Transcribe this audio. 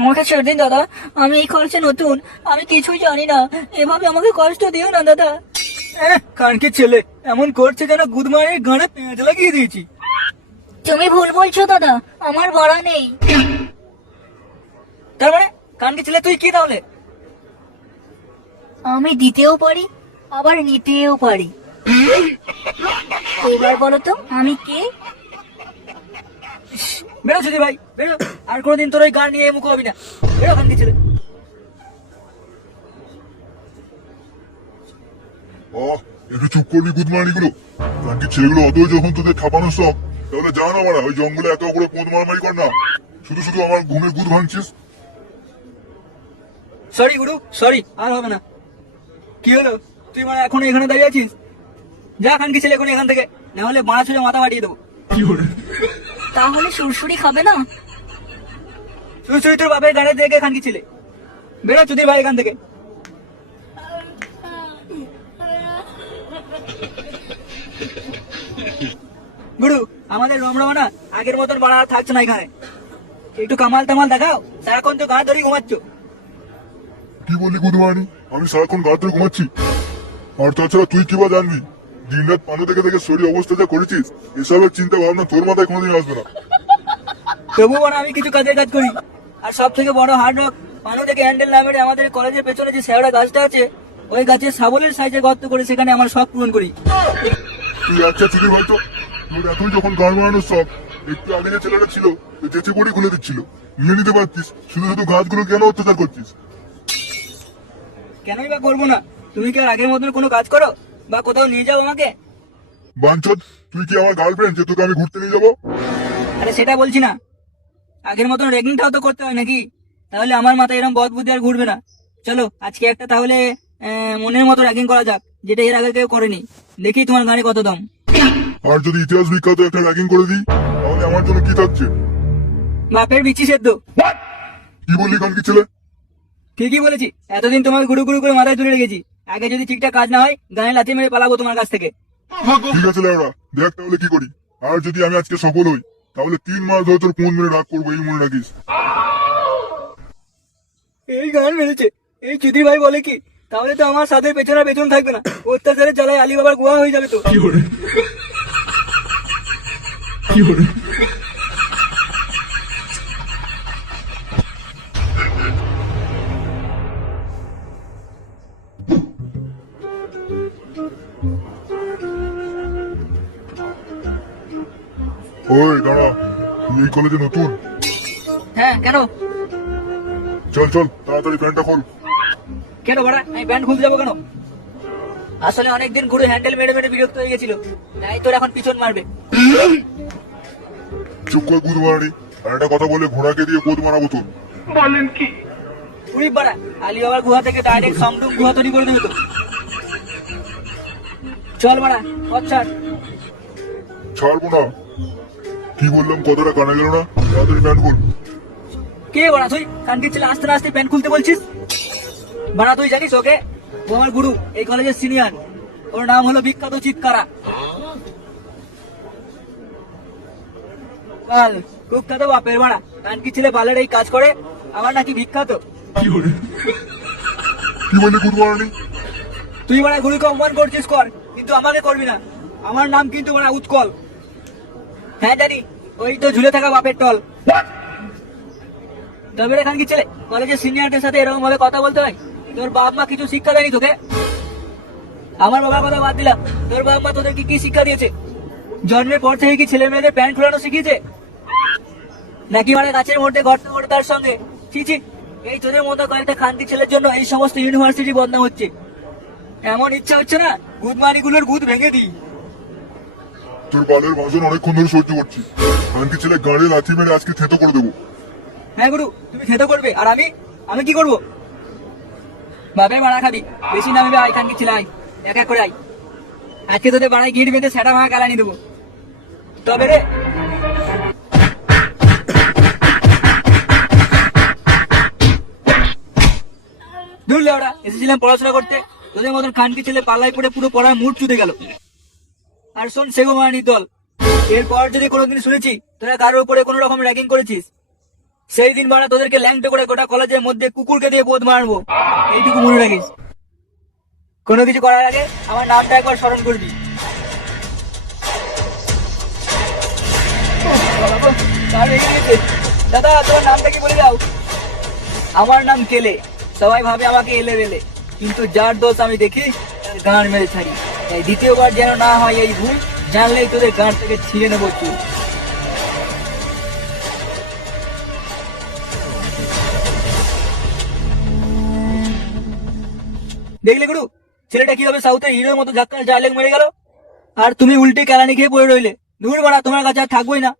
আমাকে ছেড়ে দিন দাদা, আমি এই কলেজে নতুন, আমি কিছুই জানি না, এভাবে আমাকে কষ্ট দিও না দাদা। কানকে ছেলে এমন করছে যেন গুদমারের গানে পেঁয়াজ লাগিয়ে দিয়েছি। তুমি ভুল বলছো দাদা, আমার ভাড়া নেই। তার মানে কানকে ছেলে তুই কি তাহলে? আমি দিতেও পারি আবার নিতেও পারি। এবার বলো তো আমি কে? বেরো যদি ভাই বেরো, আর কোনোদিন তোর ওই গান নিয়ে মুখ হবি না। বেরো কানকে ছেলে। একটু চুপ করবি গুদমারানি গুলো। কানকি ছেলেগুলো অতই যখন তোদের খাপানোর শখ, তাহলে যা না মারা ওই জঙ্গলে এত করে কুদ মারামারি কর না। শুধু শুধু আমার ঘুমের গুদ ভাঙছিস। সরি গুরু, সরি, আর হবে না। কি হলো, তুই মানে এখন এখানে দাঁড়িয়ে আছিস? যা কানকি ছেলে এখন এখান থেকে, না হলে মারা ছুঁড়ে মাথা ফাটিয়ে দেবো। তাহলে সুরসুরি খাবে না? তুই তুই তোর বাপের গানে দেখে কানকি ছেলে। বেরো চুদির ভাই এখান থেকে। গুরু, আমাদের রমরমা না আগের মতন বাড়া আর থাকছে না এখানে। একটু কামাল টামাল দেখাও, সারাক্ষণ তো গা ধরেই ঘুমাচ্ছ। কি বললি গুদমারানি? আমি সারাক্ষণ গা ধরে ঘুমাচ্ছি? আর তাছাড়া তুই কি বা জানবি? দিন রাত পানো দেখে দেখে শরীর অবস্থা যা করেছিস, এসবের চিন্তা ভাবনা তোর মাথায় কোনোদিন আসবে না। তবু বড় আমি কিছু কাজের কাজ করি। আর সব থেকে বড় হার্ড রক পানো থেকে হ্যান্ডেল না মেরে আমাদের কলেজের পেছনে যে শেওড়া গাছটা আছে, ওই গাছের সাবলের সাইজে গর্ত করে সেখানে আমার শখ পূরণ করি। তুই আচ্ছা চুরি হয়তো তোর এতই যখন গান বানানোর শখ, একটু আগে যে ছেলেটা ছিল চেঁচে পড়ে খুলে দিচ্ছিল, নিয়ে নিতে পারতিস। শুধু শুধু গাছগুলো কেন অত্যাচার করছিস? কেনই বা করবো না? তুমি কি আর আগের মতন কোনো কাজ করো বা কোথাও নিয়ে যাও আমাকে? বাঞ্চদ, তুই কি আমার গার্লফ্রেন্ড যে তোকে আমি ঘুরতে নিয়ে যাবো? আরে সেটা বলছি না, আগের মতন রেগিংটাও তো করতে হয় নাকি? তাহলে আমার মাথায় এরকম বদ বুদ্ধি আর ঘুরবে না। চলো আজকে একটা তাহলে মনের মতো র্যাগিং করা যাক, যেটা এর আগে কেউ করেনি। দেখি তোমার গানে কত দম। আর যদি ইতিহাস বিখ্যাত একটা র্যাগিং করে দিই, তাহলে আমার জন্য কি থাকছে? বাপের বিচি সেদ্ধ। কি বললি কানকি ছেলে? ঠিকই বলেছি, এতদিন তোমাকে গুরু গুরু করে মাথায় তুলে রেখেছি। আগে যদি ঠিকঠাক কাজ না হয়, গানে লাথি মেরে পালাবো তোমার কাছ থেকে। ঠিক আছে লেওড়া, দেখ তাহলে কি করি। আর যদি আমি আজকে সফল হই, তাহলে 3 মাস ধরে তোর কোন মেরে রাগ করবো, এই মনে রাখিস। এই গান মেরেছে, এই চুদির ভাই বলে কি, তাহলে তো আমার সাথে পেছনে পেছন থাকবে না, অত্যাচারের জ্বালায় আলী বাবার গুহা হয়ে যাবে তো। ওই দাঁড়া, তুই এই কলেজে নতুন? হ্যাঁ, কেন? চল চল তাড়াতাড়ি প্যান্টটা খোল। কেন বাড়া, আমি ব্যান্ড খুলতে যাবো কেন? আসলে অনেকদিন ঘুরে হ্যান্ডেল মেরে মেরে বিরক্ত হয়ে গেছিল, তাই তোর এখন পিছন মারবে। চুপ করে গুদ মারানি, আর একটা কথা বলে ঘোড়াকে দিয়ে কোদ মারাবো তোর। উড়ি বাড়া, আলী বাবার গুহা থেকে ডাইরেক্ট সমডুম গুহা তৈরি করে দেবে তো। চল বাড়া, পথ ছাড়। ছাড়বো না। কি বললাম কথাটা কানে গেল না? তাড়াতাড়ি প্যান্ট খোল। কে বাড়া তুই? কানকির ছেলে আসতে না আসতে প্যান্ট খুলতে বলছিস? বাড়া তুই জানিস ওকে? ও আমার গুরু, এই কলেজের সিনিয়র। ওর নাম হলো বিখ্যাত চিৎকারা। বাল, কুখ্যাত বাপের বাড়া, কানকির ছেলে বালের এই কাজ করে, আমার নাকি বিখ্যাত। কি বললি গুদ মারানি? তুই বাড়া গুরুকে অপমান করছিস কর, কিন্তু আমাকে করবি না। আমার নাম কিন্তু বাড়া উৎকল। হ্যাঁ জানি, ওই তো ঝুলে থাকা বাপের টল। তবে রে কানকির ছেলে, কলেজের সিনিয়রদের সাথে এরকম ভাবে কথা বলতে হয়? তোর বাপ মা কিছু শিক্ষা দেয়নি তোকে? আমার বাবার কথা বাদ দিলাম, তোর বাপ মা তোদেরকে কি শিক্ষা দিয়েছে? জন্মের পর থেকে কি ছেলে মেয়েদের প্যান্ট খোলানো শিখিয়েছে? নাকি মানে গাছের মধ্যে গর্ত করে তার সঙ্গে? ছি ছি, এই তোদের মতো কয়েকটা খানকি ছেলের জন্য এই সমস্ত ইউনিভার্সিটি বদনাম হচ্ছে। এমন ইচ্ছা হচ্ছে না গুদমানি গুলোর গুদ ভেঙে দিই। তোর বালের ভাষণ অনেকক্ষণ ধরে সহ্য করছি। কানকি ছেলে গাড়ি লাথি মেরে আজকে থেতো করে দেবো। হ্যাঁ গুরু, তুমি খেতে করবে, আর আমি আমি কি করবো? বাপের বাড়া খাবি, বেশি নামবে আই কানকি ছেলে, আয় এক এক করে আয়। আজকে তোদের বাড়ায় গিট বেঁধে সেটা ভাঙা গালানি দেবো। তবে রে ধরলে ওরা এসেছিলাম পড়াশোনা করতে, তোদের মতন খানকি ছেলে পাল্লায় পড়ে পুরো পড়ার মুড চুদে গেল। আর শোন সেগো মারানির দল, এরপর যদি কোনোদিন শুনেছি তোরা কারোর উপরে কোনো রকম র্যাগিং করেছিস, সেই দিন বাড়া তোদেরকে ল্যাংটো করে গোটা কলেজের মধ্যে কুকুরকে দিয়ে বোধ মারবো, এইটুকু মনে রাখিস। কোনো কিছু করার আগে আমার নামটা একবার স্মরণ করবি। দাদা তোমার নামটা কি বলে দাও? আমার নাম কেলে, সবাই ভাবে আমাকে এলে বেলে, কিন্তু যার দোষ আমি দেখি তার গাঁড় মেরে ছাড়ি। তাই দ্বিতীয়বার যেন না হয় এই ভুল, জানলেই তোদের গাঁড় থেকে ছিঁড়ে নেবো চুল। দেখলে গুরু, ছেলেটা কিভাবে সাউথের হিরোর মতো ঝাক্কাস ডায়লগ মেরে গেল, আর তুমি উল্টে কেলানি খেয়ে পড়ে রইলে। দূর বাড়া, তোমার কাছে আর থাকবোই না।